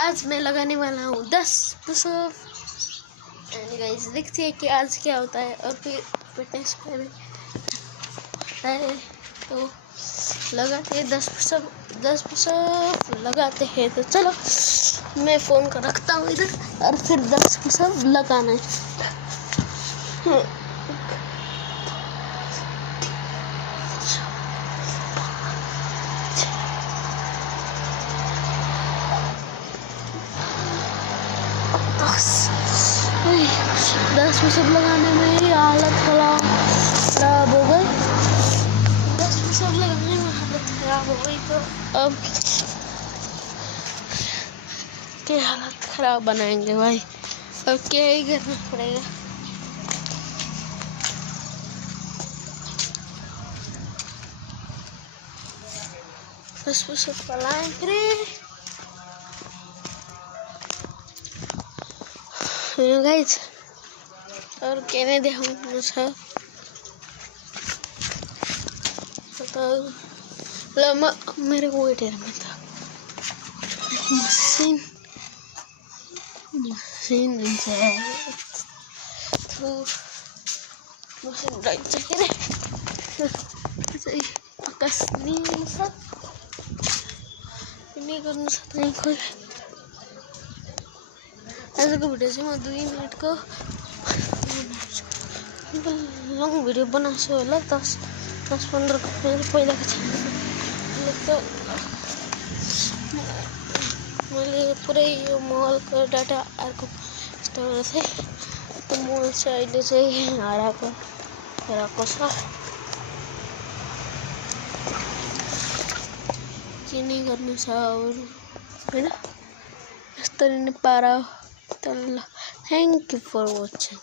आज मैं लगाने वाला हूँ 10 पुशअप। एंड गाइस देखते हैं कि आज क्या होता है। और फिर फिटनेस पे भी है तो लगाते हैं 10 पुशअप लगाते हैं। तो चलो मैं फ़ोन को रखता हूँ इधर और फिर 10 पुशअप लगाना है। दस पुशअप लगाने में ही हालत खराब हो गई। 10 पुशअप लगाने में हालत खराब हो गई तो अब क्या हालत खराब बनाएंगे भाई। अब क्या ही करना पड़ेगा। दस पुशअप लगाएंगे गाइस। और कहने दे हम मुझे मेरे को वेट है मैं था मशीन से तो मशीन डाइट चाहिए सही आकाश नहीं सब नहीं करना सकते नहीं कोई ऐसे को वीडियो से मैं 2 मिनट को लॉन्ग वीडियो बना से होला 10-15 मिनट पहिला को तो मैले पुरै यो मलको डाटा अर्को स्टोर थिएँ त्यो मल चाहिँ अहिले चाहिँ हराएको छ। के नै गर्नु छ अरू हैन। यस्तरी नै पारा त ल थ्याङ्क यू फर वाचिङ।